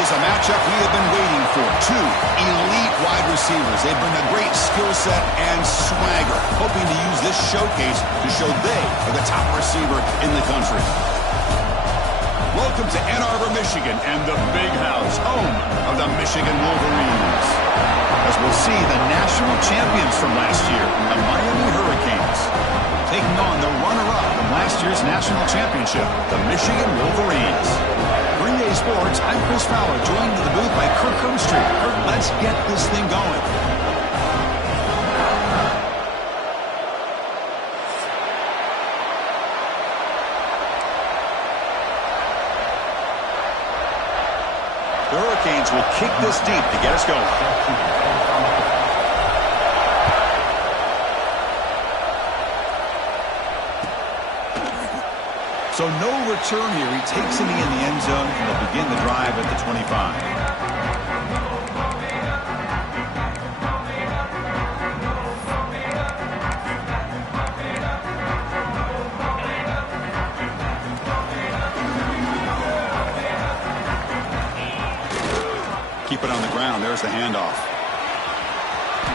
is a matchup we have been waiting for. Two elite wide receivers. They bring a great skill set and swagger, hoping to use this showcase to show they are the top receiver in the country. Welcome to Ann Arbor, Michigan, and the Big House, home of the Michigan Wolverines. As we'll see, the national champions from last year, the Miami Hurricanes, taking on the runner-up from last year's national championship, the Michigan Wolverines. Green Day Sports, I'm Chris Fowler, joined in the booth by Kirk Herbstreit. Kirk, let's get this thing going. The Hurricanes will kick this deep to get us going. So no return here. He takes it in the end zone, and they'll begin the drive at the 25. Keep it on the ground. There's the handoff.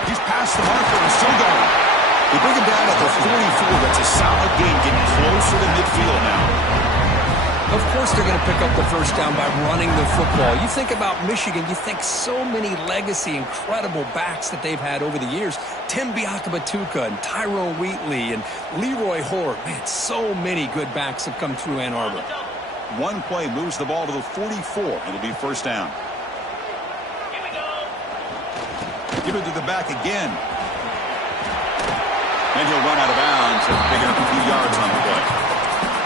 He's past the marker and still going. They bring him down at the 44. That's a solid gain, getting closer to midfield now. Of course they're going to pick up the first down by running the football. You think about Michigan, you think so many legacy, incredible backs that they've had over the years. Tim Biakabatuka and Tyrone Wheatley and Leroy Horde. Man, so many good backs have come through Ann Arbor. One play moves the ball to the 44. It'll be first down. Give it to the back again. And he'll run out of bounds and pick up a few yards on the play.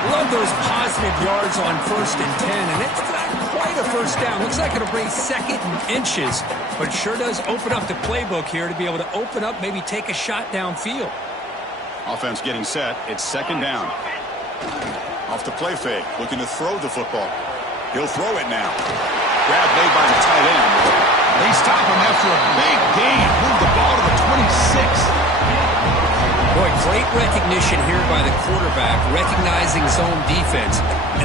Love those positive yards on 1st and 10, and it's not quite a first down. Looks like it'll bring 2nd and inches, but sure does open up the playbook here to be able to open up, maybe take a shot downfield. Offense getting set. It's 2nd down. Off the play fake, looking to throw the football. He'll throw it now. Grab made by the tight end. They stop him after a big gain. Move the ball to the 26. Boy, great recognition here by the quarterback, recognizing zone defense.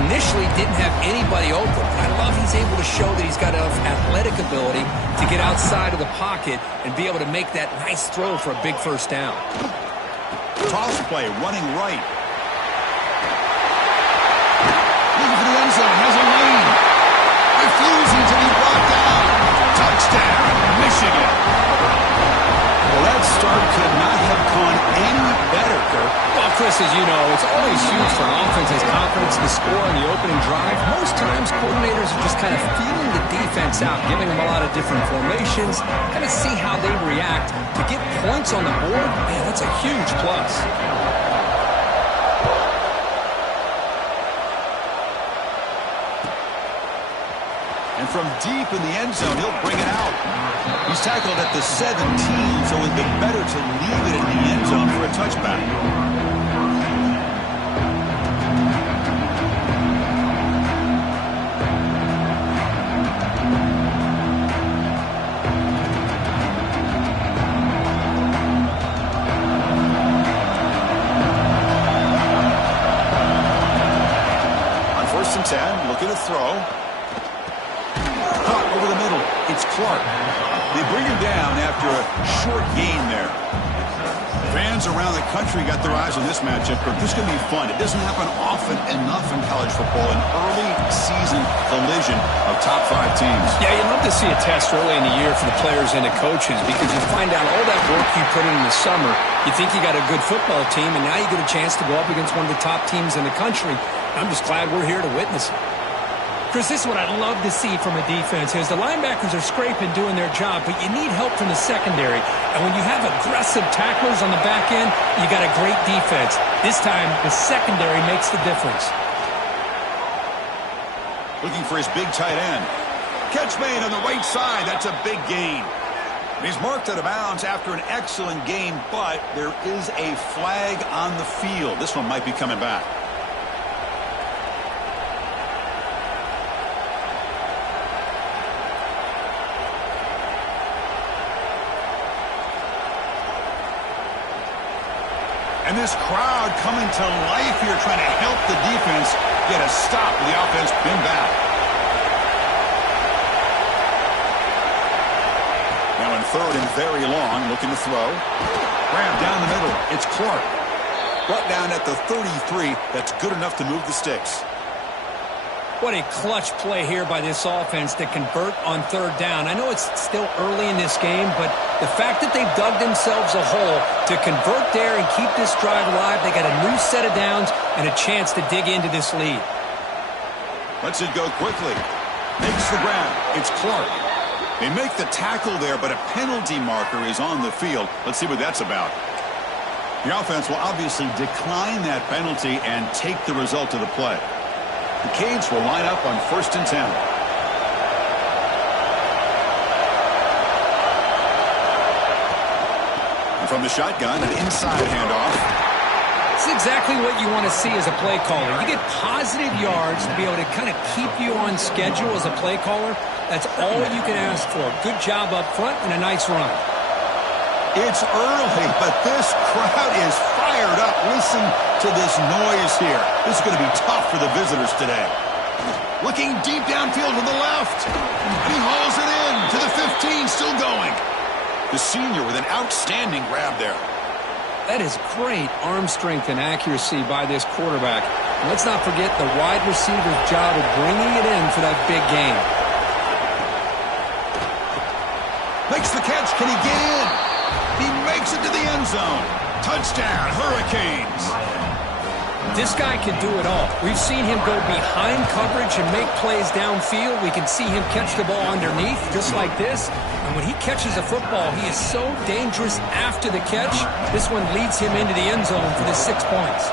Initially didn't have anybody open, but I love he's able to show that he's got enough athletic ability to get outside of the pocket and be able to make that nice throw for a big first down. Toss play, running right. Looking for the end zone, has a lane. Refusing to be brought down. Touchdown, Michigan. Well, that start could not have gone any better, Kirk. Well, Chris, as you know, it's always huge for an offense's confidence to score on the opening drive. Most times, coordinators are just kind of feeling the defense out, giving them a lot of different formations, kind of see how they react. To get points on the board, man, that's a huge plus. And from deep in the end zone, he'll bring it out. He's tackled at the 17, so it'd be better to leave it in the end zone for a touchback. On 1st and 10, looking to throw. Caught over the middle. It's Clark. They bring him down after a short gain there. Fans around the country got their eyes on this matchup, but this is going to be fun. It doesn't happen often enough in college football, an early season collision of top 5 teams. Yeah, you love to see a test early in the year for the players and the coaches because you find out all that work you put in the summer. You think you got a good football team, and now you get a chance to go up against one of the top teams in the country. I'm just glad we're here to witness it. Chris, this is what I'd love to see from a defense is the linebackers are scraping, doing their job, but you need help from the secondary. And when you have aggressive tacklers on the back end, you got a great defense. This time, the secondary makes the difference. Looking for his big tight end. Catch made on the right side. That's a big gain. He's marked out of bounds after an excellent game, but there is a flag on the field. This one might be coming back. And this crowd coming to life here, trying to help the defense get a stop with the offense pinned back. third and very long, looking to throw. Grab down the middle. It's Clark. Brought down at the 33. That's good enough to move the sticks. What a clutch play here by this offense to convert on third down. I know it's still early in this game, but the fact that they've dug themselves a hole to convert there and keep this drive alive, they got a new set of downs and a chance to dig into this lead. Lets it go quickly. Makes the grab. It's Clark. They make the tackle there, but a penalty marker is on the field. Let's see what that's about. The offense will obviously decline that penalty and take the result of the play. The Canes will line up on 1st and 10. And from the shotgun, an inside handoff. It's exactly what you want to see as a play caller. You get positive yards to be able to kind of keep you on schedule as a play caller. That's all you can ask for. Good job up front and a nice run. It's early, but this crowd is fired up. Listen to this noise here. This is going to be tough for the visitors today. Looking deep downfield to the left. And he hauls it in to the 15, still going. The senior with an outstanding grab there. That is great arm strength and accuracy by this quarterback. And let's not forget the wide receiver's job of bringing it in for that big game. Makes the catch. Can he get in? He makes it to the end zone. Touchdown, Hurricanes. This guy can do it all. We've seen him go behind coverage and make plays downfield. We can see him catch the ball underneath, just like this. And when he catches a football, he is so dangerous after the catch. This one leads him into the end zone for the 6 points.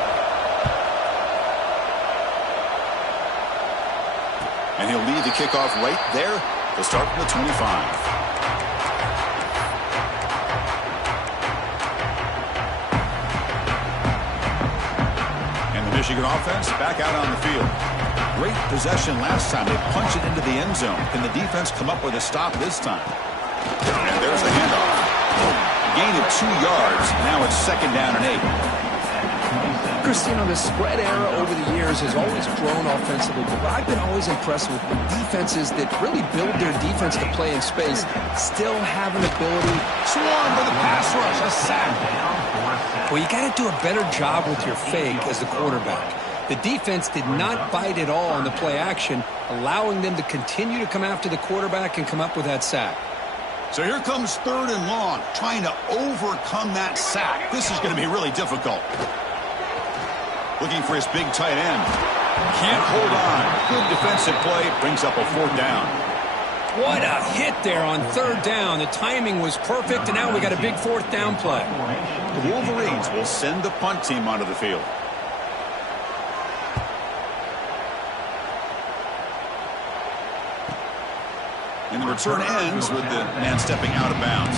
And he'll lead the kickoff right there to start from the 25. Michigan offense back out on the field. Great possession last time. They punch it into the end zone. Can the defense come up with a stop this time? And there's the handoff. A gain of 2 yards. Now it's 2nd down and 8. Chris, you know, the spread era over the years has always grown offensively, but I've been always impressed with defenses that really build their defense to play in space, still have an ability. Swarm for the pass rush. A sack. Well, you got to do a better job with your fake as the quarterback. The defense did not bite at all on the play action, allowing them to continue to come after the quarterback and come up with that sack. So here comes 3rd and long, trying to overcome that sack. This is going to be really difficult. Looking for his big tight end. Can't hold on. Good defensive play. Brings up a 4th down. What a hit there on 3rd down. The timing was perfect, and now we got a big 4th down play. The Wolverines will send the punt team onto the field. And the return ends with the man stepping out of bounds.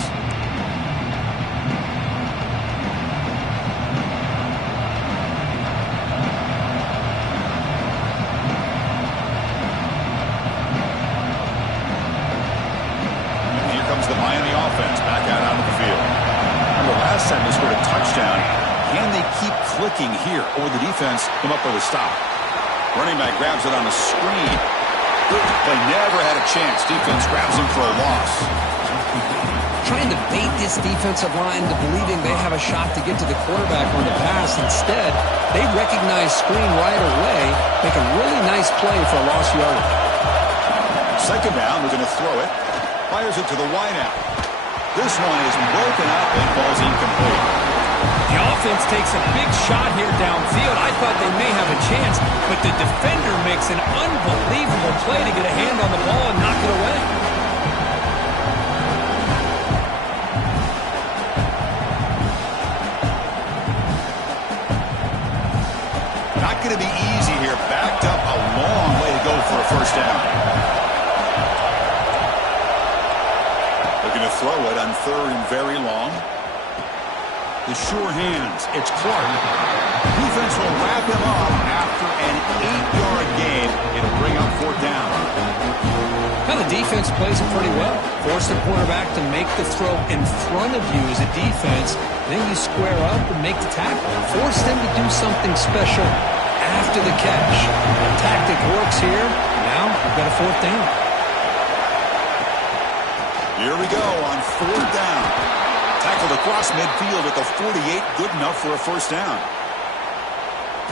The Miami offense back out onto the field. And the last time they scored a touchdown. Can they keep clicking here, or the defense come up with a stop? Running back grabs it on a screen. Good play, never had a chance. Defense grabs him for a loss. Trying to bait this defensive line to believing they have a shot to get to the quarterback on the pass. Instead, they recognize screen right away, make a really nice play for a lost yardage. 2nd down, they're going to throw it. Fires it to the wideout. This one is broken up and falls incomplete. The offense takes a big shot here downfield. I thought they may have a chance, but the defender makes an unbelievable play to get a hand on the ball and knock it away. Not going to be easy here. Backed up a long way to go for a 1st down. Going to throw it on 3rd and very long. The sure hands. It's Clark. Defense will wrap him up after an 8-yard gain. It'll bring up 4th down. Well, the defense plays it pretty well. Force the quarterback to make the throw in front of you as a defense. Then you square up and make the tackle. Force them to do something special after the catch. The tactic works here. Now we've got a 4th down. The Here we go on 4th down. Tackled across midfield at the 48. Good enough for a first down.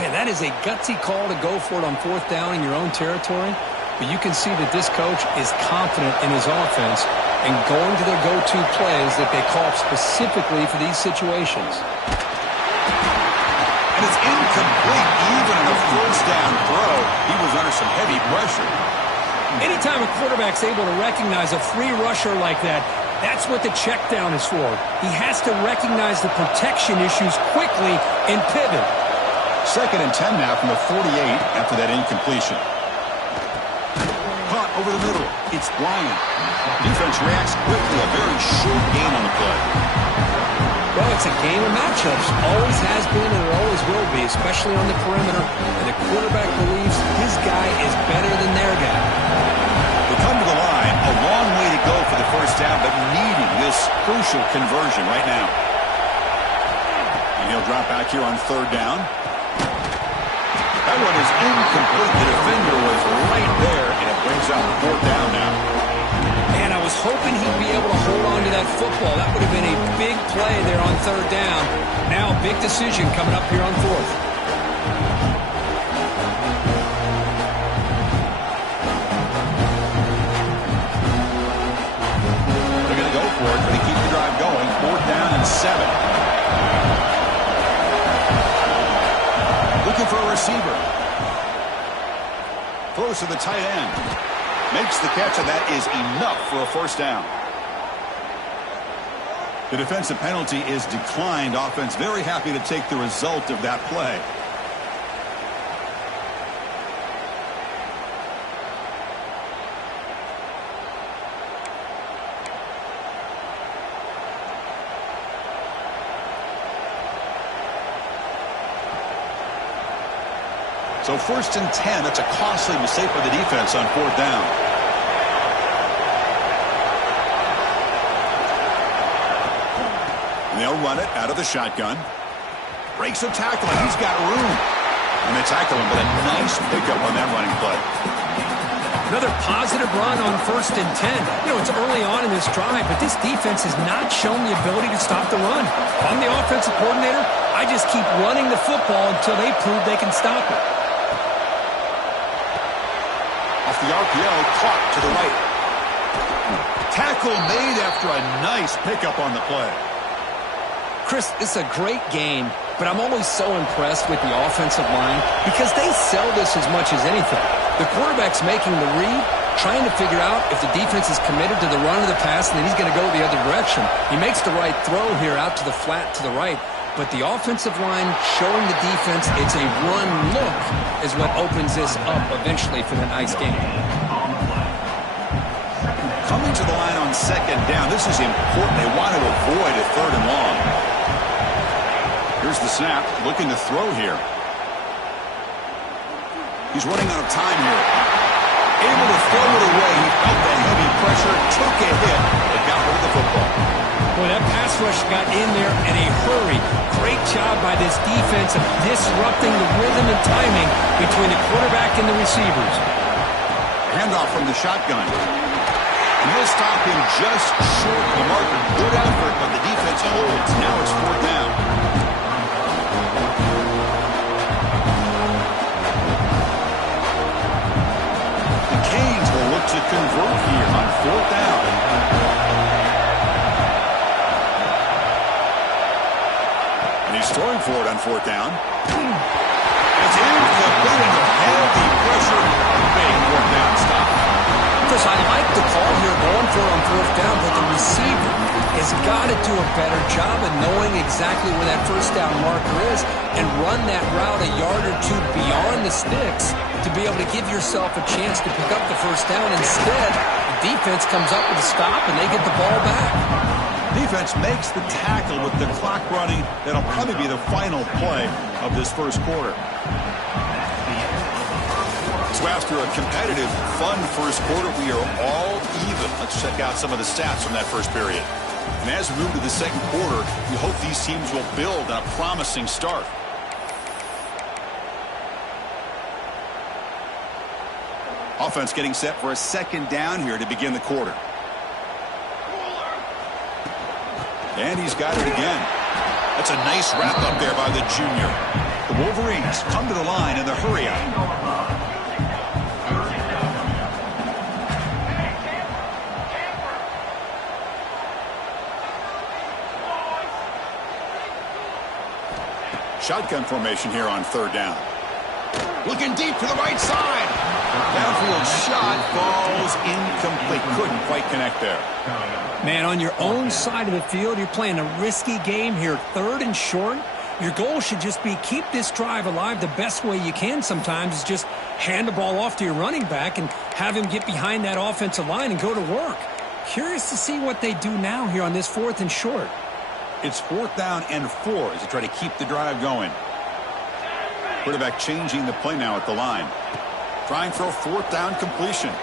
Man, that is a gutsy call to go for it on 4th down in your own territory. But you can see that this coach is confident in his offense and going to their go-to plays that they call specifically for these situations. And it's incomplete. Even in a first down throw, he was under some heavy pressure. Anytime a quarterback's able to recognize a free rusher like that, that's what the check down is for. He has to recognize the protection issues quickly and pivot. 2nd and 10 now from the 48 after that incompletion. Caught over the middle. It's Bryant. Defense reacts quickly. A very short gain on the play. Well, it's a game of matchups. Always has been and it always will be, especially on the perimeter. And the quarterback believes his guy is better than their guy. They come to the line. A long way to go for the first down, but needing this crucial conversion right now. And he'll drop back here on 3rd down. That one is incomplete. The defender was right there, and it brings up 4th down now. Man, I was hoping he'd be able to hold on to that football. That would have been a big play there on 3rd down. Now, big decision coming up here on 4th. They're going to go for it, but they keep the drive going. 4th down and 7. Looking for a receiver. Throws to the tight end. Makes the catch, and that is enough for a first down. The defensive penalty is declined. Offense very happy to take the result of that play. So 1st and 10, that's a costly mistake by the defense on 4th down. And they'll run it out of the shotgun. Breaks a tackle, and he's got room. And they tackle him, but a nice pickup on that running play. Another positive run on 1st and 10. You know, it's early on in this drive, but this defense has not shown the ability to stop the run. I'm the offensive coordinator. I just keep running the football until they prove they can stop it. Off the RPO, caught to the right. Tackle made after a nice pickup on the play. Chris, it's a great game, but I'm always so impressed with the offensive line because they sell this as much as anything. The quarterback's making the read, trying to figure out if the defense is committed to the run or the pass, and then he's going to go the other direction. He makes the right throw here out to the flat to the right, but the offensive line showing the defense it's a run look is what opens this up eventually for the nice game. Coming to the line on 2nd down. This is important. They want to avoid a 3rd and long. Here's the snap. Looking to throw here. He's running out of time here. Able to throw it away. He felt that heavy pressure, took a hit, and got rid of the football. Well, that pass rush got in there in a hurry. Great job by this defense of disrupting the rhythm and timing between the quarterback and the receivers. Handoff from the shotgun. And he'll stop him just short of the marker. Good effort, but the defense holds. Now it's 4th down. The Canes will look to convert here on 4th down. And he's throwing for it on 4th down. It's incomplete under heavy pressure. Big 4th down stop. Chris, I like the call here going for it on 4th down, but the receiver has got to do a better job of knowing exactly where that first down marker is and run that route a yard or two beyond the sticks to be able to give yourself a chance to pick up the first down. Instead, the defense comes up with a stop and they get the ball back. Defense makes the tackle with the clock running. That'll probably be the final play of this first quarter. So after a competitive, fun first quarter, we are all even. Let's check out some of the stats from that first period. And as we move to the second quarter, we hope these teams will build on a promising start. Offense getting set for a 2nd down here to begin the quarter. And he's got it again. That's a nice wrap up there by the junior. The Wolverines come to the line in the hurry-up. Shotgun formation here on third down. Looking deep to the right side. Downfield shot falls incomplete. Couldn't quite connect there. Man, on your own side of the field, you're playing a risky game here. Third and short. Your goal should just be keep this drive alive the best way you can sometimes is just hand the ball off to your running back and have him get behind that offensive line and go to work. Curious to see what they do now here on this 4th and short. It's 4th down and 4 as they try to keep the drive going. Quarterback changing the play now at the line. Trying for a 4th down completion.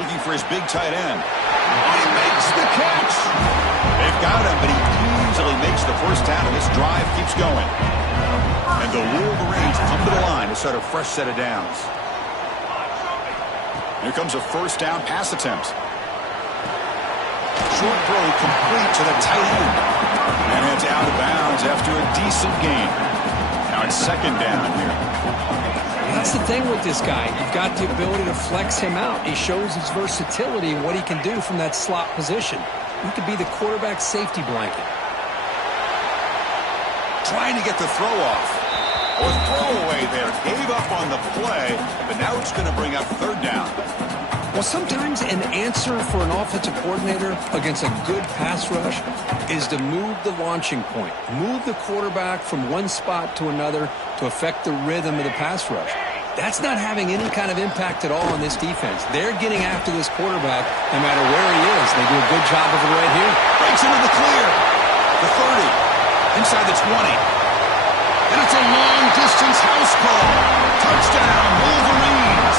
Looking for his big tight end. Oh, he makes the catch. They've got him, but he easily makes the first down, and this drive keeps going. And the Wolverines come to the line to start a fresh set of downs. Here comes a 1st down pass attempt. Short throw complete to the tight end. And it's out of bounds after a decent gain. Now it's 2nd down here. That's the thing with this guy. You've got the ability to flex him out. He shows his versatility and what he can do from that slot position. He could be the quarterback safety blanket. Trying to get the throw off. Or throwaway there. Gave up on the play, but now it's going to bring up 3rd down. Well, sometimes an answer for an offensive coordinator against a good pass rush is to move the launching point. Move the quarterback from one spot to another to affect the rhythm of the pass rush. That's not having any kind of impact at all on this defense. They're getting after this quarterback no matter where he is. They do a good job of it right here. Breaks into the clear. The 30. Inside the 20. And it's a long-distance house call. Touchdown, Wolverines.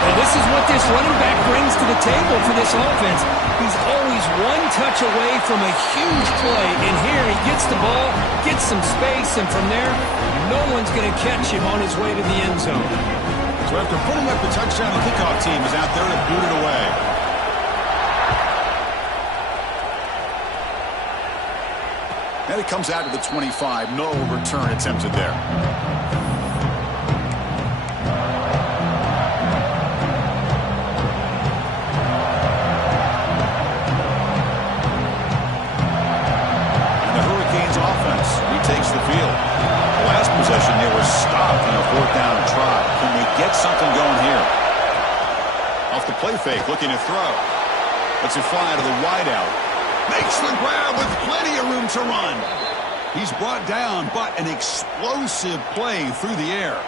Well, this is what this running back brings to the table for this offense. He's always one touch away from a huge play. And here he gets the ball, gets some space, and from there, no one's going to catch him on his way to the end zone. So after putting up the touchdown, the kickoff team is out there to boot it away. And it comes out to the 25. No return attempted there. Takes the field. The last possession, they were stopped in a 4th down try. Can they get something going here? Off the play fake, looking to throw. Lets it fly to the wideout. Makes the grab with plenty of room to run. He's brought down, but an explosive play through the air.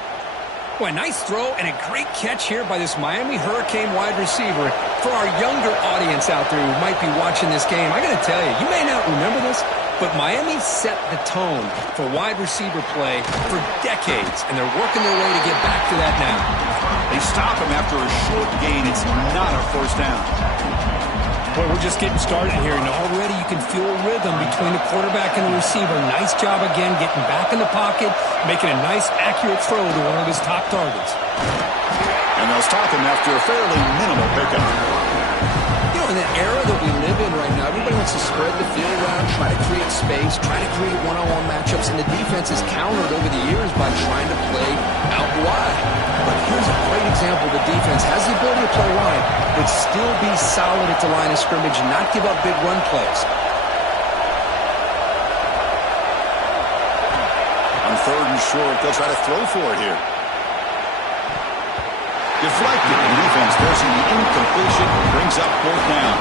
Boy, nice throw and a great catch here by this Miami Hurricane wide receiver. For our younger audience out there who might be watching this game, I got to tell you, you may not remember this, but Miami set the tone for wide receiver play for decades, and they're working their way to get back to that now. They stop him after a short gain. It's not a 1st down. Boy, we're just getting started here, and already you can feel rhythm between the quarterback and the receiver. Nice job again getting back in the pocket, making a nice, accurate throw to one of his top targets. And they'll stop him after a fairly minimal pickup. You know, in the era that we live in right now, everybody wants to spread the field around, try to create space, try to create one-on-one matchups, and the defense is countered over the years by trying to play out wide. But here's a great example. The defense has the ability to play wide, but still be solid at the line of scrimmage and not give up big run plays. On 3rd and short, they'll try to throw for it here. Deflected, and defense forcing the incompletion, brings up 4th down.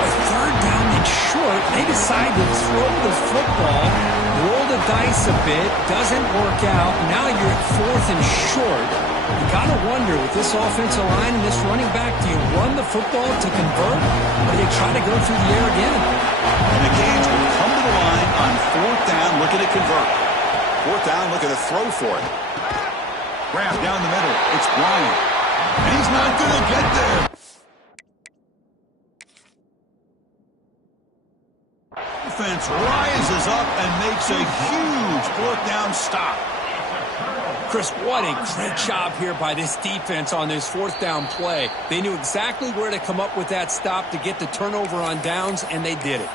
With 3rd down and short, they decide to throw the football, roll the dice a bit, doesn't work out. Now you're at 4th and short. You got to wonder, with this offensive line and this running back, do you run the football to convert, or do they try to go through the air again? And the Canes will come to the line on 4th down, looking to convert. 4th down, looking to throw for it. Grab down the middle. It's Bryant. And he's not going to get there. Defense rises up and makes a huge 4th down stop. Chris, what a great job here by this defense on this 4th down play. They knew exactly where to come up with that stop to get the turnover on downs, and they did it.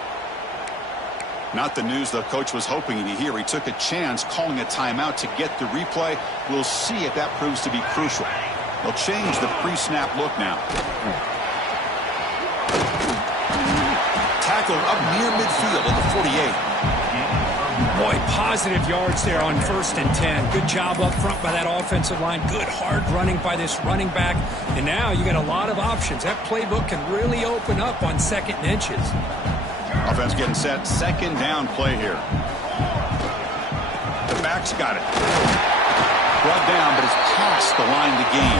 Not the news the coach was hoping to hear. He took a chance calling a timeout to get the replay. We'll see if that proves to be crucial. They'll change the pre-snap look now. Tackled up near midfield at the 48. Boy, positive yards there on 1st and 10. Good job up front by that offensive line. Good hard running by this running back. And now you got a lot of options. That playbook can really open up on 2nd and inches. Offense getting set. 2nd down play here. The back's got it. Brought down, but it's past the line to gain.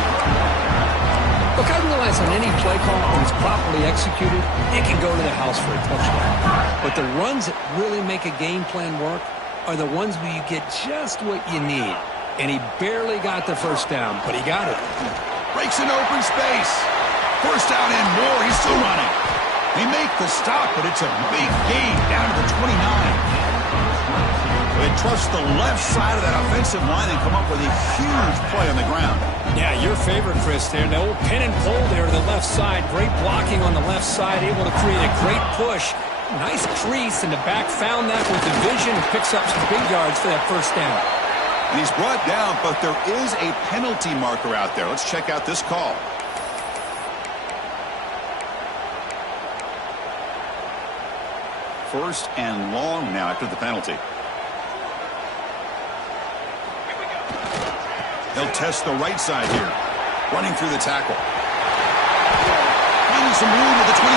Look, I realize on any play call, when it's properly executed, it can go to the house for a touchdown. But the runs that really make a game plan work are the ones where you get just what you need. And he barely got the 1st down, but he got it. Breaks an open space. 1st down and more. He's still running. They make the stop, but it's a big gain down to the 29. They trust the left side of that offensive line and come up with a huge play on the ground. Yeah, your favorite, Chris, there. The old pin and pull there to the left side. Great blocking on the left side, able to create a great push. Nice crease, and the back found that with the vision and picks up some big yards for that 1st down. And he's brought down, but there is a penalty marker out there. Let's check out this call. First and long now after the penalty. They'll test the right side here. Running through the tackle. Finding some room at the 25.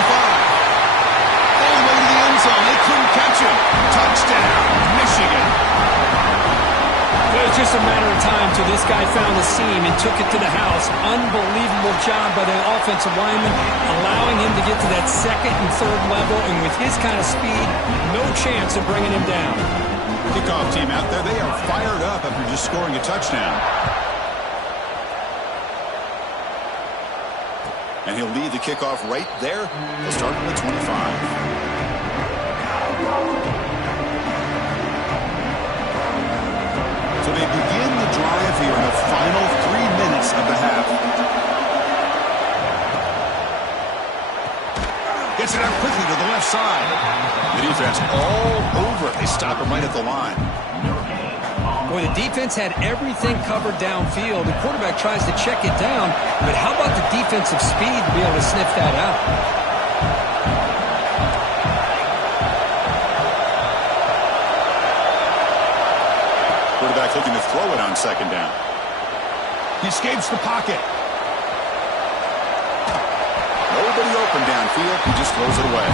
All the way to the end zone. They couldn't catch him. Touchdown, Michigan. It was just a matter of time till this guy found the seam and took it to the house. Unbelievable job by the offensive lineman, allowing him to get to that 2nd and 3rd level. And with his kind of speed, no chance of bringing him down. Kickoff team out there. They are fired up after just scoring a touchdown. And he'll lead the kickoff right there. They'll start from the 25. So they begin the drive here in the final 3 minutes of the half. Gets it out quickly to the left side. The defense all over it. They stop him right at the line. Boy, the defense had everything covered downfield. The quarterback tries to check it down, but how about the defensive speed to be able to sniff that out? Quarterback looking to throw it on 2nd down. He escapes the pocket. Nobody open downfield. He just throws it away.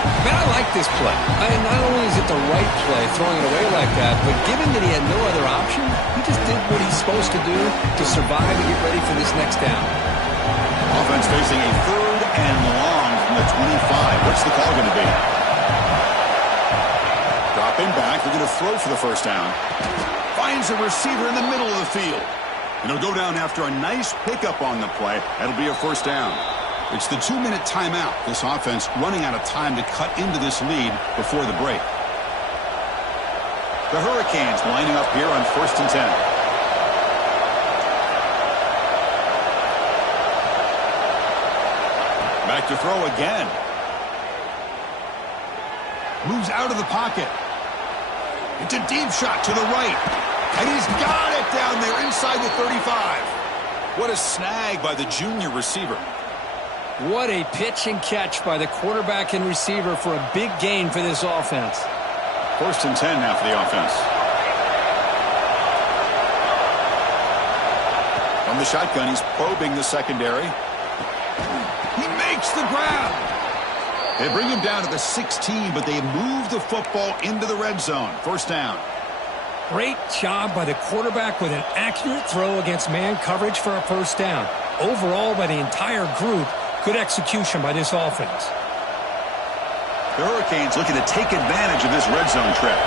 Man, I like this play. Not only is it the right play, throwing it away like that, but given that he had no other option, he just did what he's supposed to do to survive and get ready for this next down. Offense facing a 3rd and long from the 25. What's the call going to be? Dropping back. They're going to throw for the 1st down. Finds a receiver in the middle of the field. And he'll go down after a nice pickup on the play. That'll be a 1st down. It's the 2-minute timeout. This offense running out of time to cut into this lead before the break. The Hurricanes lining up here on 1st and 10. Back to throw again. Moves out of the pocket. It's a deep shot to the right. And he's got it down there inside the 35. What a snag by the junior receiver. What a pitch and catch by the quarterback and receiver for a big gain for this offense. 1st and 10 now for the offense. From the shotgun, he's probing the secondary. He makes the grab. They bring him down to the 16, but they move the football into the red zone. 1st down. Great job by the quarterback with an accurate throw against man coverage for a 1st down. Overall, by the entire group, good execution by this offense. The Hurricanes looking to take advantage of this red zone trip.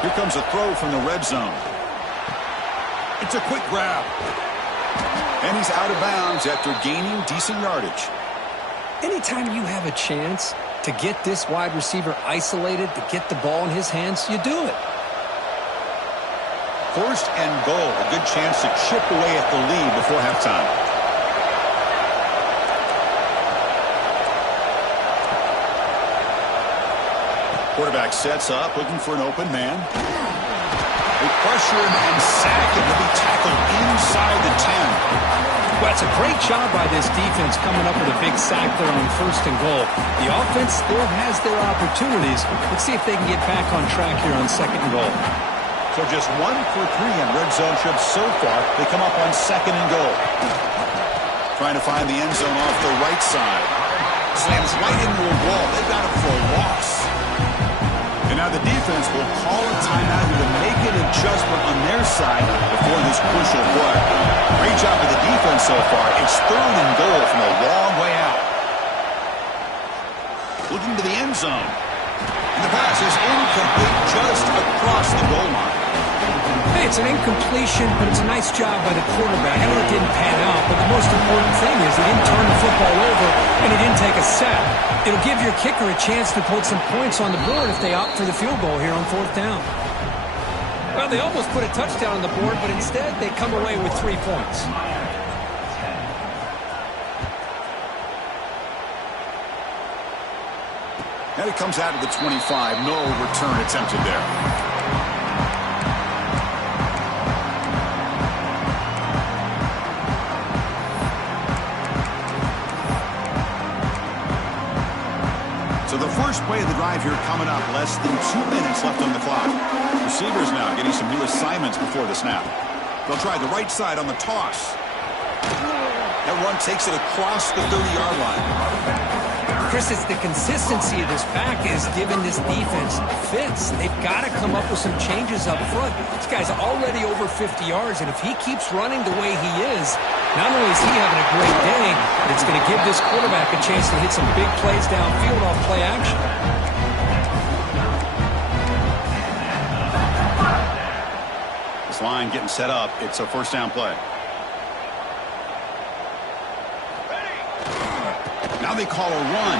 Here comes a throw from the red zone. It's a quick grab. And he's out of bounds after gaining decent yardage. Anytime you have a chance to get this wide receiver isolated, to get the ball in his hands, you do it. 1st and goal. A good chance to chip away at the lead before halftime. Quarterback sets up, looking for an open man. They pressure him and sack him to be tackled inside the 10. Well, it's a great job by this defense coming up with a big sack there on 1st and goal. The offense still has their opportunities. Let's see if they can get back on track here on 2nd and goal. So just 1 for 3 on red zone trips so far. They come up on 2nd and goal. Trying to find the end zone off the right side. Slams right into a wall. They got him for a loss. And now the defense will call a timeout here to make an adjustment on their side before this crucial play. Great job of the defense so far. It's 3rd and goal from a long way out. Looking to the end zone. And the pass is incomplete just across the goal line. Hey, it's an incompletion, but it's a nice job by the quarterback. I know it didn't pan out, but the most important thing is he didn't turn the football over and he didn't take a sack. It'll give your kicker a chance to put some points on the board if they opt for the field goal here on 4th down. Well, they almost put a touchdown on the board, but instead they come away with 3 points. And it comes out of the 25. No return attempted there. So the first play of the drive here coming up. Less than 2 minutes left on the clock. Receivers now getting some new assignments before the snap. They'll try the right side on the toss. That run takes it across the 30-yard line. Chris, it's the consistency of this pack is giving this defense fits. They've got to come up with some changes up front. This guy's already over 50 yards, and if he keeps running the way he is, not only is he having a great day, but it's going to give this quarterback a chance to hit some big plays downfield off play action. This line getting set up. It's a 1st down play. Now they call a run.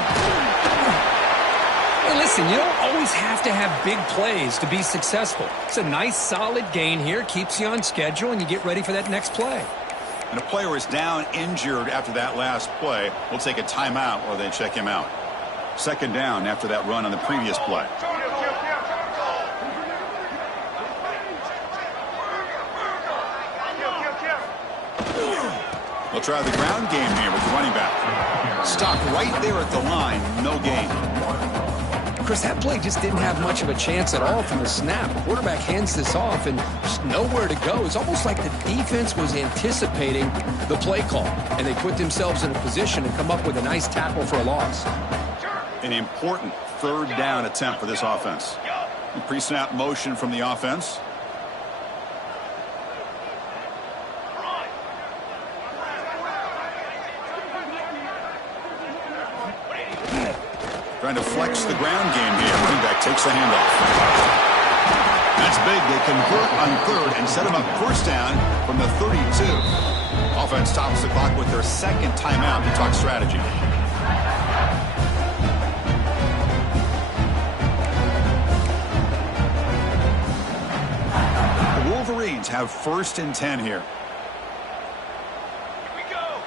Hey, listen, you don't always have to have big plays to be successful. It's a nice, solid gain here. Keeps you on schedule, and you get ready for that next play. And a player is down injured after that last play. We'll take a timeout or then check him out. 2nd down after that run on the previous play. They'll try the ground game here with the running back. Stop right there at the line. No gain. Chris, that play just didn't have much of a chance at all from the snap. The quarterback hands this off and just nowhere to go. It's almost like the defense was anticipating the play call, and they put themselves in a position to come up with a nice tackle for a loss. An important 3rd down attempt for this offense. Pre-snap motion from the offense. Trying to flex the ground game here. Running back takes the handoff. That's big. They convert on 3rd and set him up 1st down from the 32. Offense stops the clock with their 2nd timeout to talk strategy. The Wolverines have 1st and 10 here. Here we go.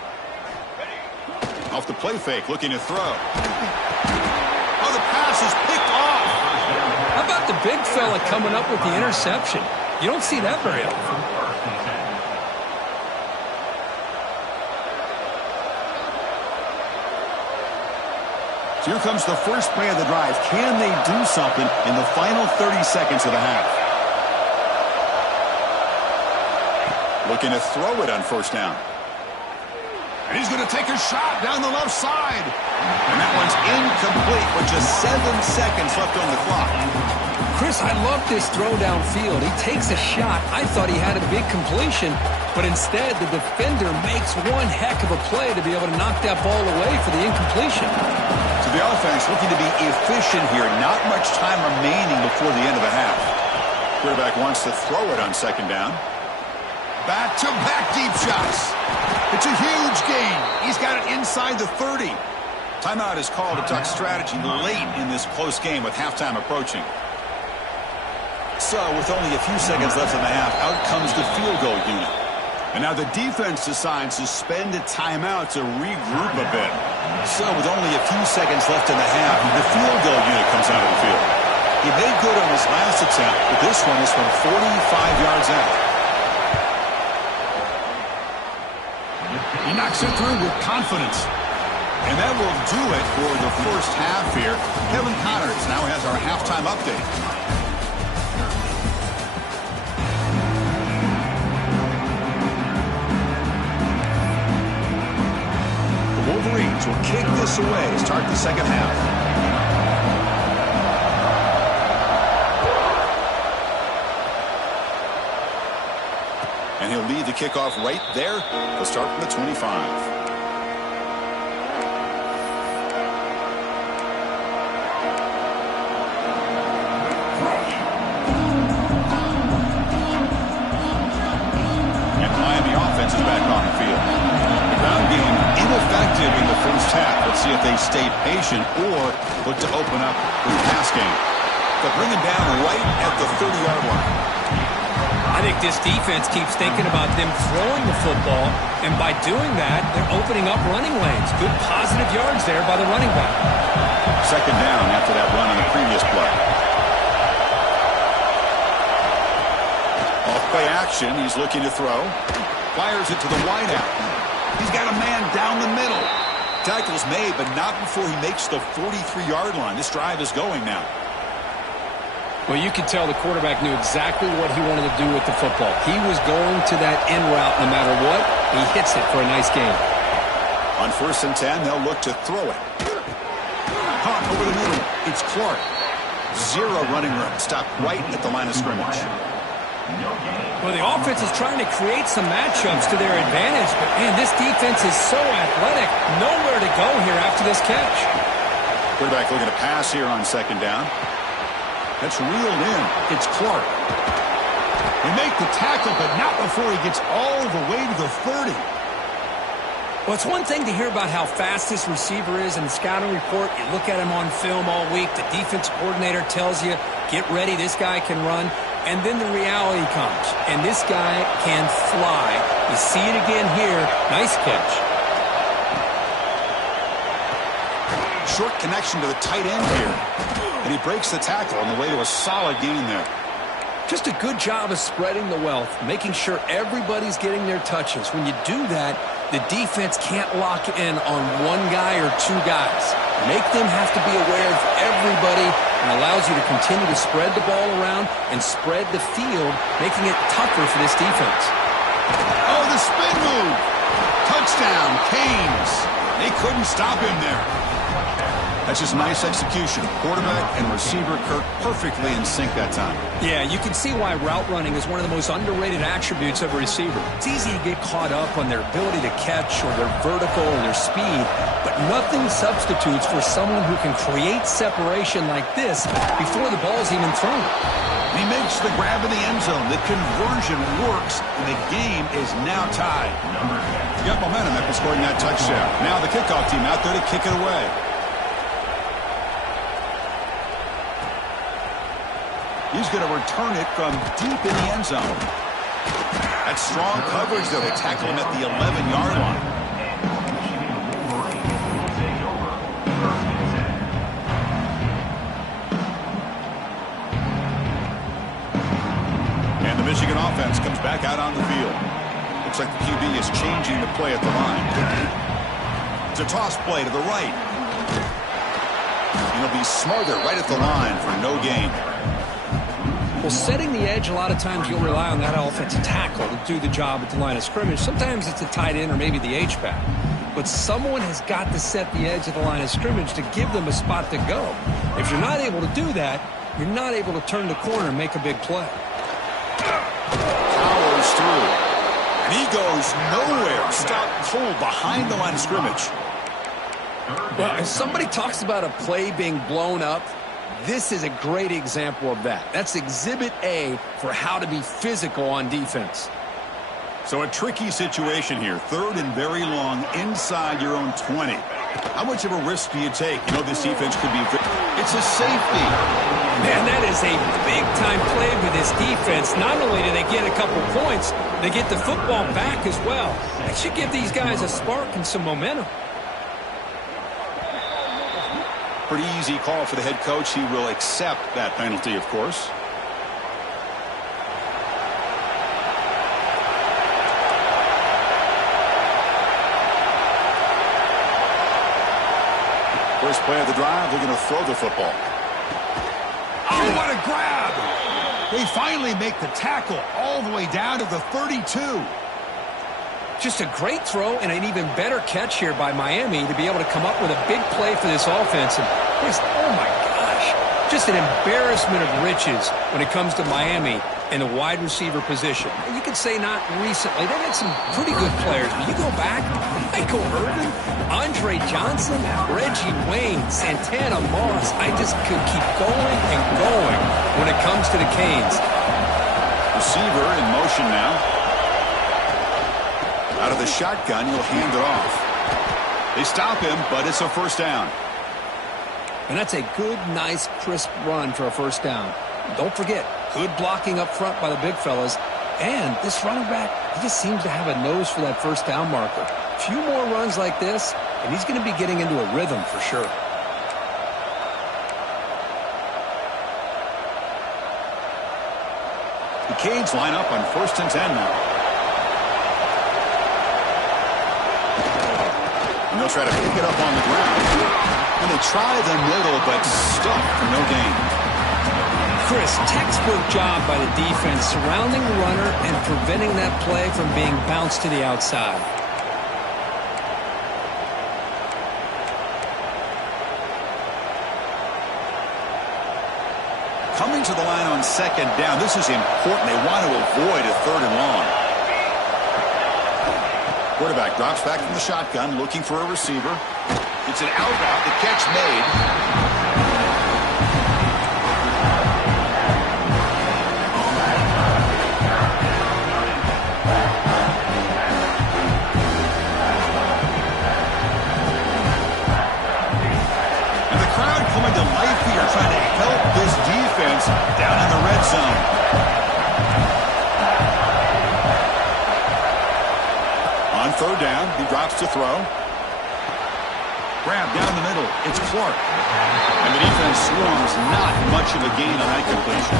Ready. Off the play fake, looking to throw. Oh, the pass is picked off. How about the big fella coming up with the interception? You don't see that very often. So here comes the first play of the drive. Can they do something in the final 30 seconds of the half? Looking to throw it on 1st down. And he's going to take a shot down the left side. And that one's incomplete with just 7 seconds left on the clock. Chris, I love this throw downfield. He takes a shot. I thought he had a big completion, but instead the defender makes one heck of a play to be able to knock that ball away for the incompletion. So the offense looking to be efficient here. Not much time remaining before the end of the half. Quarterback wants to throw it on 2nd down. Back-to-back deep shots. It's a huge gain. He's got it inside the 30. Timeout is called to talk strategy late in this close game with halftime approaching. So with only a few seconds left in the half, out comes the field goal unit. And now the defense decides to spend a timeout to regroup a bit. So with only a few seconds left in the half, the field goal unit comes out of the field. He made good on his last attempt, but this one is from 45 yards out. He knocks it through with confidence. And that will do it for the first half here. Kevin Connors now has our halftime update. The Wolverines will kick this away to start the second half. And he'll lead the kickoff right there. He'll start from the 25. In the first half. Let's see if they stay patient or look to open up with the pass game. But bring it down right at the 30-yard line. I think this defense keeps thinking about them throwing the football, and by doing that, they're opening up running lanes. Good positive yards there by the running back. Second down after that run on the previous play. Off play action, he's looking to throw. Fires it to the wideout. He's got a man down the middle. Tackle's made, but not before he makes the 43-yard line. This drive is going now. Well, you could tell the quarterback knew exactly what he wanted to do with the football. He was going to that in route no matter what. He hits it for a nice gain. On 1st and 10, they'll look to throw it. Caught over the middle. It's Clark. Zero running room. Stopped right at the line of scrimmage. Well, the offense is trying to create some matchups to their advantage, but, man, this defense is so athletic. Nowhere to go here after this catch. Quarterback looking to pass here on second down. That's reeled in. It's Clark. They make the tackle, but not before he gets all the way to the 30. Well, it's one thing to hear about how fast this receiver is in the scouting report. You look at him on film all week. The defense coordinator tells you, get ready, this guy can run. And then the reality comes, and this guy can fly. You see it again here. Nice catch. Short connection to the tight end here. And he breaks the tackle on the way to a solid gain there. Just a good job of spreading the wealth, making sure everybody's getting their touches. When you do that, the defense can't lock in on one guy or two guys. Make them have to be aware of everybody, and allows you to continue to spread the ball around and spread the field, making it tougher for this defense. Oh, the spin move. Touchdown, Canes. They couldn't stop him there. That's just nice execution. Quarterback and receiver Kirk perfectly in sync that time. Yeah, you can see why route running is one of the most underrated attributes of a receiver. It's easy to get caught up on their ability to catch or their vertical or their speed, but nothing substitutes for someone who can create separation like this before the ball's even thrown. He makes the grab in the end zone. The conversion works, and the game is now tied. You got momentum after scoring that touchdown. Now the kickoff team out there to kick it away. He's going to return it from deep in the end zone. That's strong coverage, though. They tackle him at the 11-yard line. And the Michigan offense comes back out on the field. Looks like the QB is changing the play at the line. It's a toss play to the right. And he'll be smarter right at the line for no gain. Well, setting the edge, a lot of times you'll rely on that offensive tackle to do the job at the line of scrimmage. Sometimes it's a tight end or maybe the H-back. But someone has got to set the edge of the line of scrimmage to give them a spot to go. If you're not able to do that, you're not able to turn the corner and make a big play. Powers through. And he goes nowhere. Stopped cold behind the line of scrimmage. Well, if somebody talks about a play being blown up, this is a great example of that. That's Exhibit A for how to be physical on defense. So a tricky situation here. 3rd and very long inside your own 20. How much of a risk do you take? You know this defense could be... It's a safety. Man, that is a big-time play with this defense. Not only do they get a couple points, they get the football back as well. That should give these guys a spark and some momentum. Pretty easy call for the head coach. He will accept that penalty, of course. First play of the drive, they're going to throw the football. Oh, what a grab! They finally make the tackle all the way down to the 32. Just a great throw and an even better catch here by Miami to be able to come up with a big play for this offense. And just, oh my gosh, just an embarrassment of riches when it comes to Miami in the wide receiver position. You could say not recently. They've had some pretty good players, but you go back, Michael Irvin, Andre Johnson, Reggie Wayne, Santana Moss. I just could keep going and going when it comes to the Canes. Receiver in motion now. Out of the shotgun, he'll hand it off. They stop him, but it's a first down. And that's a good, nice, crisp run for a first down. Don't forget, good blocking up front by the big fellas. And this running back, he just seems to have a nose for that first down marker. A few more runs like this, and he's going to be getting into a rhythm for sure. The Canes line up on 1st and 10 now. And they'll try to pick it up on the ground. And they try the middle, but stuck for no gain. Chris, textbook job by the defense surrounding the runner and preventing that play from being bounced to the outside. Coming to the line on 2nd down. This is important. They want to avoid a 3rd and long. Quarterback drops back from the shotgun, looking for a receiver. It's an out route. The catch made. And the crowd coming to life here, trying to help this defense down in the red zone. On 3rd down, he drops to throw. Grab down the middle. It's Clark. And the defense swarms. Not much of a gain on that completion.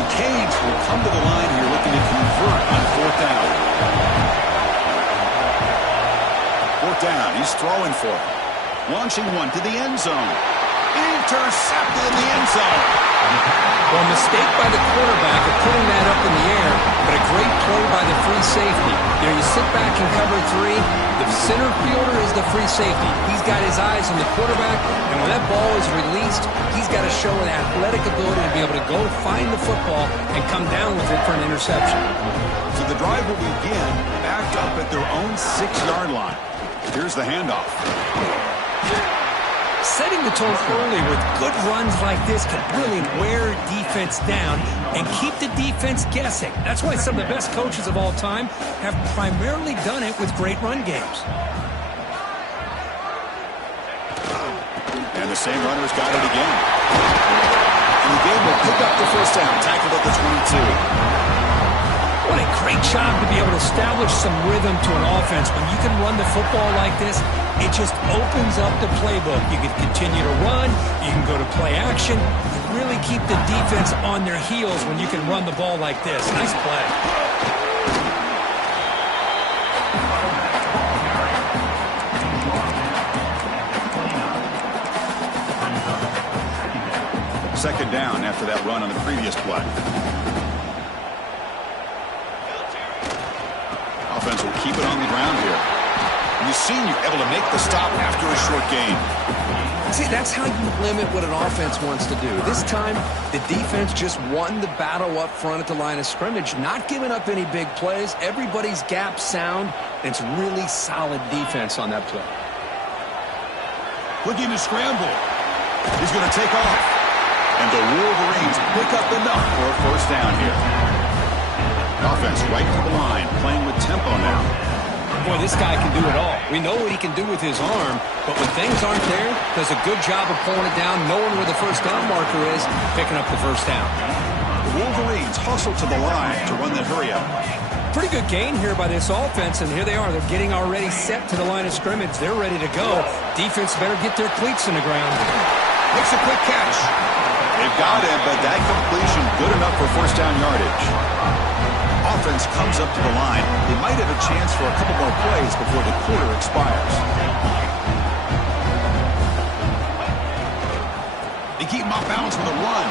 The Canes will come to the line here looking to convert on 4th down. 4th down. He's throwing for it. Launching one to the end zone. Intercepted in the end zone. Well, mistake by the quarterback of putting that up in the air, but a great play by the free safety. You know, you sit back in cover 3. The center fielder is the free safety. He's got his eyes on the quarterback, and when that ball is released, he's got to show an athletic ability to be able to go find the football and come down with it for an interception. So the drive will begin back up at their own 6-yard line. Here's the handoff. Setting the tone early with good runs like this can really wear defense down and keep the defense guessing. That's why some of the best coaches of all time have primarily done it with great run games. And the same runner's got it again. And the game will pick up the first down, tackled at the 22. What a great job to be able to establish some rhythm to an offense. When you can run the football like this, it just opens up the playbook. You can continue to run. You can go to play action. You really keep the defense on their heels when you can run the ball like this. Nice play. Second down after that run on the previous play. Offense will keep it on the ground here. And the senior able to make the stop after a short gain. See, that's how you limit what an offense wants to do. This time, the defense just won the battle up front at the line of scrimmage, not giving up any big plays. Everybody's gap sound, and it's really solid defense on that play. Looking to scramble. He's going to take off. And the Wolverines pick up enough for a first down here. Offense right to the line, playing with tempo now. Boy, this guy can do it all. We know what he can do with his arm, but when things aren't there, does a good job of pulling it down, knowing where the first down marker is, picking up the first down. The Wolverines hustle to the line to run the hurry up. Pretty good gain here by this offense, and here they are. They're getting already set to the line of scrimmage. They're ready to go. Defense better get their cleats in the ground. Makes a quick catch. They've got it, but that completion good enough for first down yardage. Offense comes up to the line. They might have a chance for a couple more plays before the quarter expires. They keep him off balance with a run.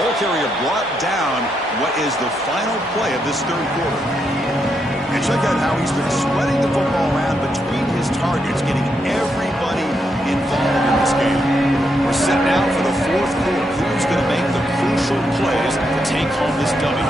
Ball carrier brought down what is the final play of this third quarter. And check out how he's been spreading the football around between his targets, getting everybody involved in this game. We're set now for the fourth quarter. Who's going to make the crucial plays to take home this W?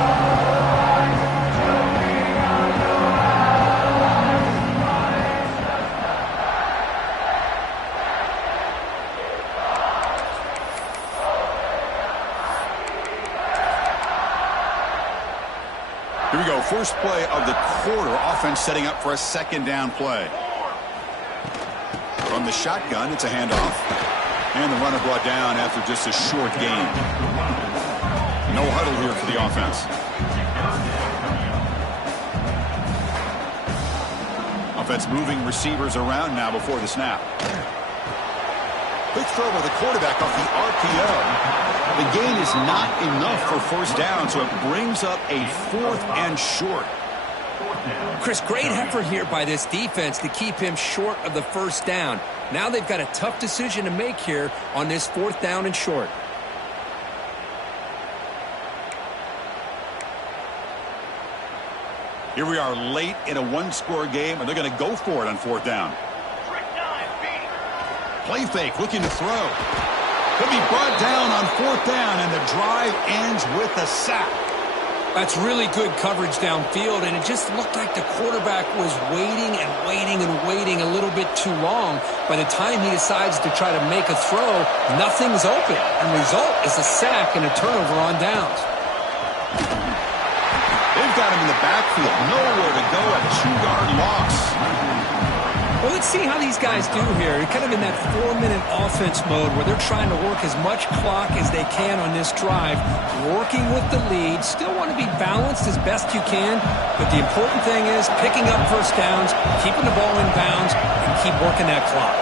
Here we go, first play of the quarter. Offense setting up for a second down play. From the shotgun, it's a handoff. And the runner brought down after just a short gain. No huddle here for the offense. Offense moving receivers around now before the snap. Quick throw by the quarterback off the RPO. The gain is not enough for first down, so it brings up a 4th and short. Chris, great effort here by this defense to keep him short of the first down. Now they've got a tough decision to make here on this 4th down and short. Here we are late in a one-score game, and they're going to go for it on 4th down. Play fake, looking to throw. Could be brought down on 4th down, and the drive ends with a sack. That's really good coverage downfield, and it just looked like the quarterback was waiting and waiting and waiting a little bit too long. By the time he decides to try to make a throw, nothing's open. And the result is a sack and a turnover on downs. They've got him in the backfield. Nowhere to go, a 2-yard loss. Well, let's see how these guys do here. They're kind of in that 4-minute offense mode where they're trying to work as much clock as they can on this drive, working with the lead. Still want to be balanced as best you can, but the important thing is picking up first downs, keeping the ball in bounds, and keep working that clock.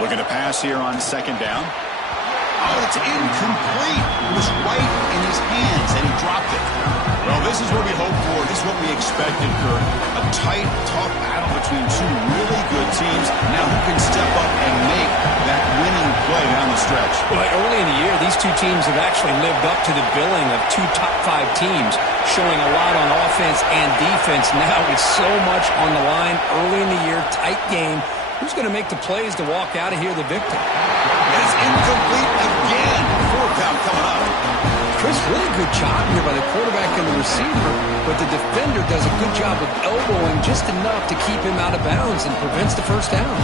Looking to pass here on 2nd down. Oh, it's incomplete. It was right in his hands, and he dropped it. Well, this is what we hoped for. This is what we expected, Kurt. A tight, tough battle between two really good teams. Now who can step up and make that winning play down the stretch? Well, early in the year, these two teams have actually lived up to the billing of 2 top 5 teams, showing a lot on offense and defense. Now with so much on the line early in the year, tight game. Who's going to make the plays to walk out of here the victor? And it's incomplete again. 4th down coming up. Chris, really good job here by the quarterback and the receiver, but the defender does a good job of elbowing just enough to keep him out of bounds and prevents the first down.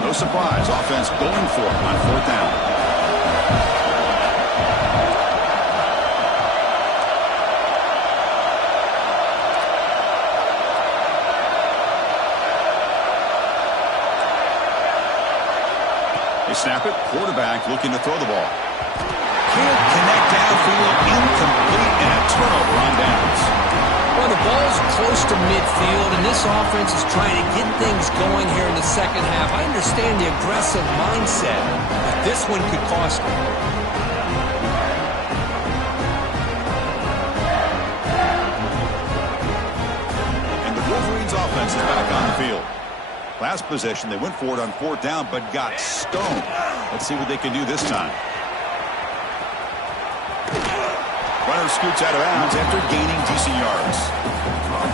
No surprise, offense going for it on 4th down. Snap it, quarterback looking to throw the ball. Can't connect downfield, incomplete, and a turnover on downs. Well, the ball's close to midfield, and this offense is trying to get things going here in the second half. I understand the aggressive mindset, but this one could cost them. And the Wolverines offense is back on the field. Last possession, they went for it on 4th down, but got stoned. Let's see what they can do this time. Runner scoots out of bounds after gaining decent yards.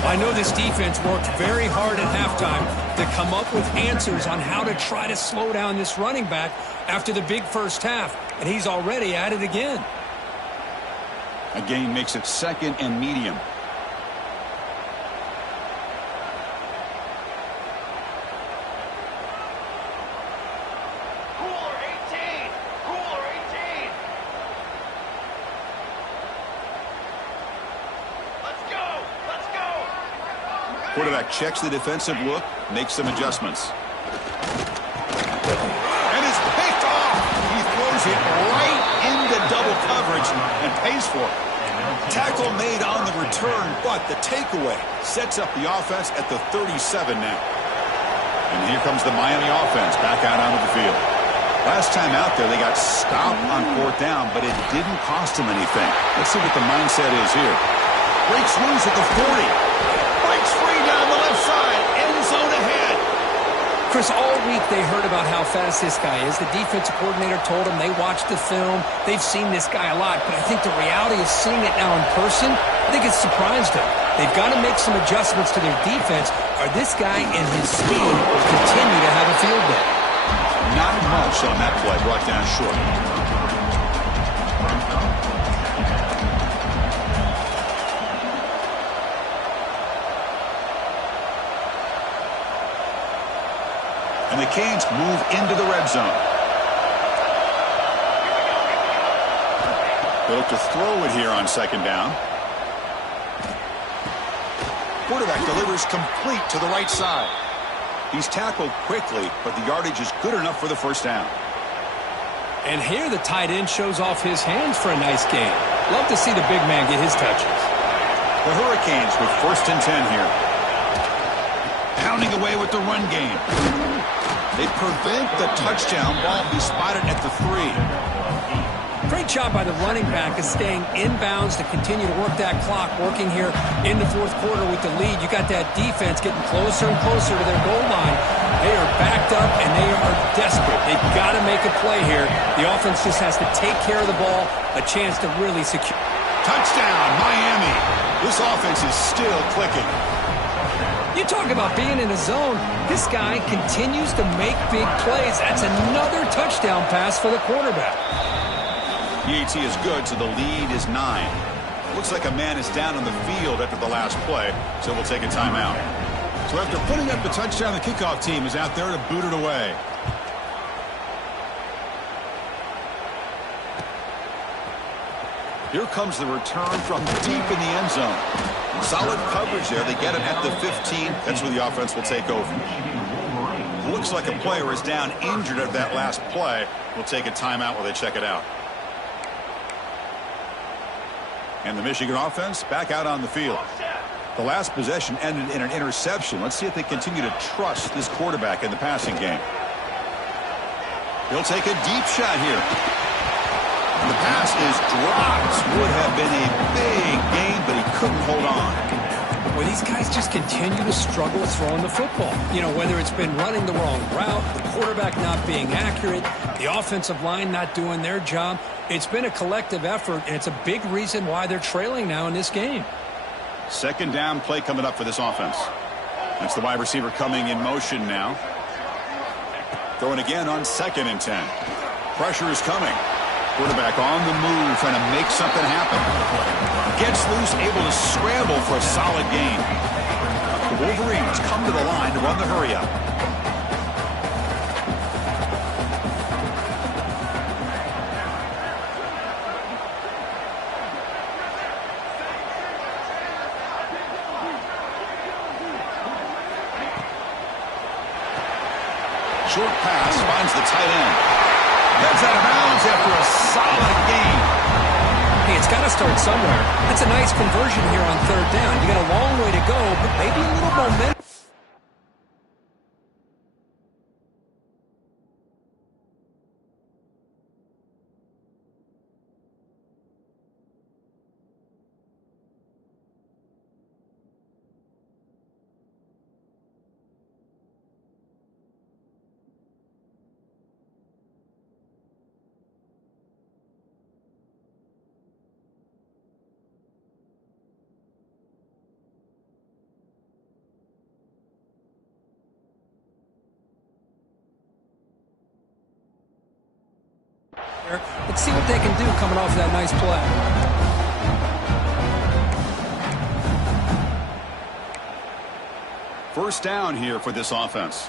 I know this defense worked very hard at halftime to come up with answers on how to try to slow down this running back after the big first half, and he's already at it again. A gain makes it 2nd and medium. Quarterback checks the defensive look, makes some adjustments. And it's picked off. He throws it right into double coverage and pays for it. Tackle made on the return, but the takeaway sets up the offense at the 37 now. And here comes the Miami offense back out onto the field. Last time out there, they got stopped on 4th down, but it didn't cost them anything. Let's see what the mindset is here. Breaks loose at the 40. Breaks free down the left side. End zone ahead. Chris, all week they heard about how fast this guy is. The defensive coordinator told them they watched the film. They've seen this guy a lot, but I think the reality of seeing it now in person, I think it's surprised them. They've got to make some adjustments to their defense, or this guy and his speed will continue to have a field day. Not much on that play, brought down short. And the Canes move into the red zone. They look to throw it here on 2nd down. Quarterback delivers complete to the right side. He's tackled quickly, but the yardage is good enough for the 1st down. And here the tight end shows off his hands for a nice game. Love to see the big man get his touches. The Hurricanes with 1st and 10 here. Pounding away with the run game. They prevent the touchdown ball. He spotted at the 3. Great job by the running back of staying inbounds to continue to work that clock, working here in the 4th quarter with the lead. You got that defense getting closer and closer to their goal line. They are backed up, and they are desperate. They've got to make a play here. The offense just has to take care of the ball, a chance to really secure. Touchdown, Miami. This offense is still clicking. You talk about being in a zone. This guy continues to make big plays. That's another touchdown pass for the quarterback. EAT is good, so the lead is 9. Looks like a man is down on the field after the last play, so we'll take a timeout. So after putting up the touchdown, the kickoff team is out there to boot it away. Here comes the return from deep in the end zone. Solid coverage there. They get him at the 15. That's where the offense will take over. Looks like a player is down injured at that last play. We'll take a timeout while they check it out. And the Michigan offense back out on the field. The last possession ended in an interception. Let's see if they continue to trust this quarterback in the passing game. He'll take a deep shot here. And the pass is dropped. Would have been a big game, but he couldn't hold on. Well, these guys just continue to struggle throwing the football. You know, whether it's been running the wrong route, the quarterback not being accurate, the offensive line not doing their job. It's been a collective effort, and it's a big reason why they're trailing now in this game. 2nd down play coming up for this offense. That's the wide receiver coming in motion now. Throwing again on 2nd and 10. Pressure is coming. Quarterback on the move, trying to make something happen. Gets loose, able to scramble for a solid gain. The Wolverines come to the line to run the hurry up. Short pass finds the tight end. That's out of bounds after a solid gain. Hey, it's got to start somewhere. That's a nice conversion here on 3rd down. You got a long way to go, but maybe a little momentum. Let's see what they can do coming off that nice play. First down here for this offense.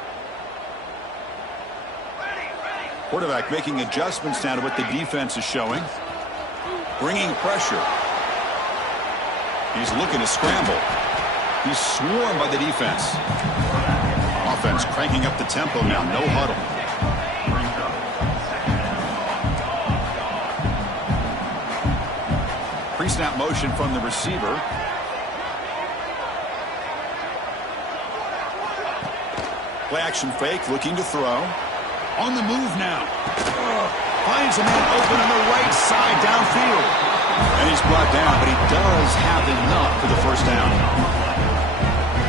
Quarterback making adjustments down to what the defense is showing. Bringing pressure. He's looking to scramble. He's swarmed by the defense. Offense cranking up the tempo now. No huddle. Pre-snap motion from the receiver. Play action fake, looking to throw. On the move now. Finds a man open on the right side downfield. And he's brought down, but he does have enough for the first down.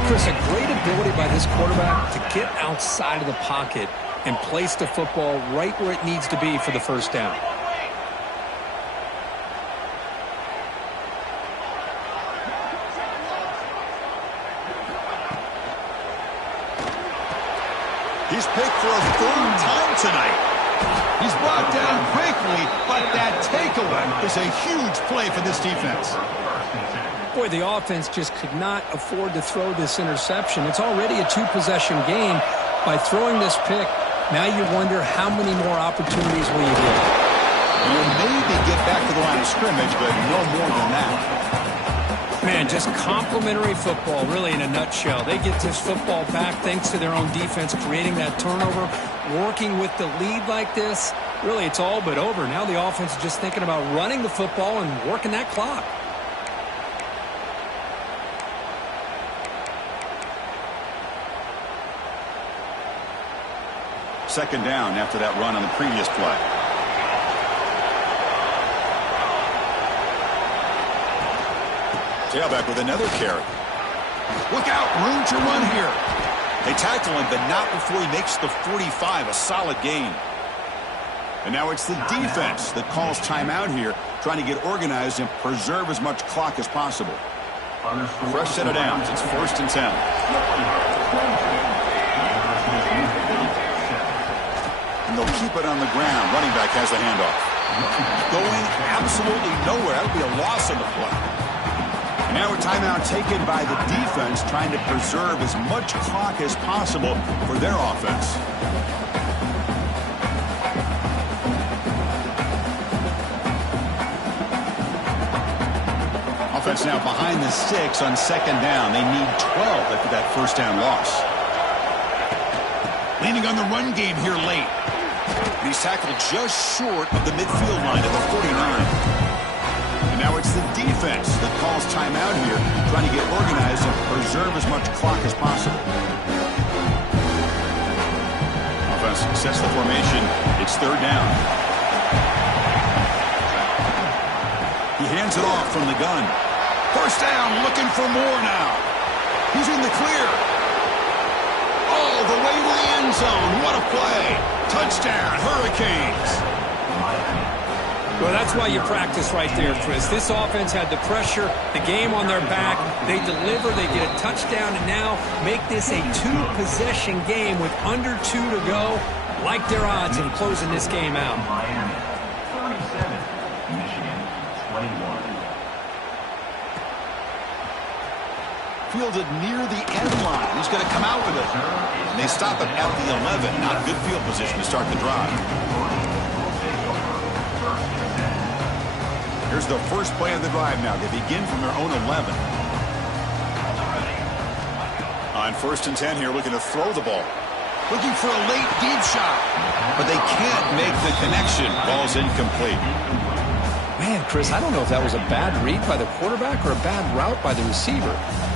Chris, a great ability by this quarterback to get outside of the pocket and place the football right where it needs to be for the first down. He's picked for a third time tonight. He's brought down quickly, but that takeaway is a huge play for this defense. Boy, the offense just could not afford to throw this interception. It's already a two-possession game. By throwing this pick, now you wonder how many more opportunities will you get. You'll maybe get back to the line of scrimmage, but no more than that. Man, just complimentary football, really, in a nutshell. They get this football back thanks to their own defense, creating that turnover, working with the lead like this. Really, it's all but over. Now the offense is just thinking about running the football and working that clock. Second down after that run on the previous play. Tailback with another carry. Look out, room to run here. They tackle him, but not before he makes the 45, a solid gain. And now it's the defense that calls timeout here, trying to get organized and preserve as much clock as possible. Fresh set of downs. It's 1st and 10. And they'll keep it on the ground. Running back has the handoff. Going absolutely nowhere. That would be a loss on the play. And now a timeout taken by the defense, trying to preserve as much clock as possible for their offense. Offense now behind the 6 on second down. They need 12 after that first down loss. Leaning on the run game here late. And he's tackled just short of the midfield line at the 49. And now it's the defense that calls timeout here, trying to get organized and preserve as much clock as possible. Offense sets the formation. It's third down. He hands it off from the gun. First down, looking for more now. He's in the clear. All the way to the end zone. What a play. Touchdown, Hurricanes. Well, that's why you practice right there, Chris. This offense had the pressure, the game on their back. They deliver, they get a touchdown, and now make this a two-possession game with under 2 to go. Like their odds in closing this game out. Miami, 37, Michigan, 21. Fielded near the end line. He's going to come out with it. And they stop it at the 11. Not good field position to start the drive. Here's the first play of the drive now. They begin from their own 11. On 1st and 10 here, looking to throw the ball. Looking for a late deep shot. But they can't make the connection. Ball's incomplete. Man, Chris, I don't know if that was a bad read by the quarterback or a bad route by the receiver.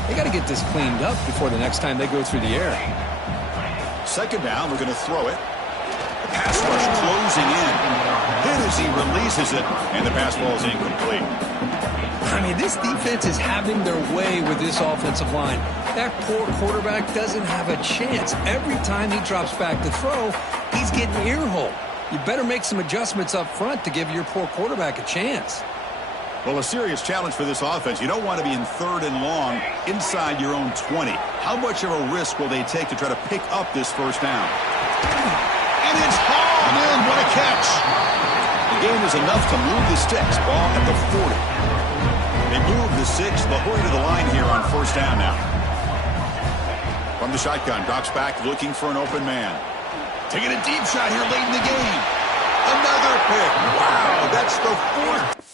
They got to get this cleaned up before the next time they go through the air. Second down, we're going to throw it. The pass rush closing in. Hit as he releases it, and the pass ball is incomplete. I mean, this defense is having their way with this offensive line. That poor quarterback doesn't have a chance. Every time he drops back to throw, he's getting earhole. You better make some adjustments up front to give your poor quarterback a chance. Well, a serious challenge for this offense. You don't want to be in 3rd and long inside your own 20. How much of a risk will they take to try to pick up this first down? And it's hauled in. What a catch. The gain is enough to move the sticks. Ball at the 40. They move the 6. They'll hurry to the line here on first down now. From the shotgun, drops back looking for an open man. Taking a deep shot here late in the game. Another pick. Wow, that's the 4th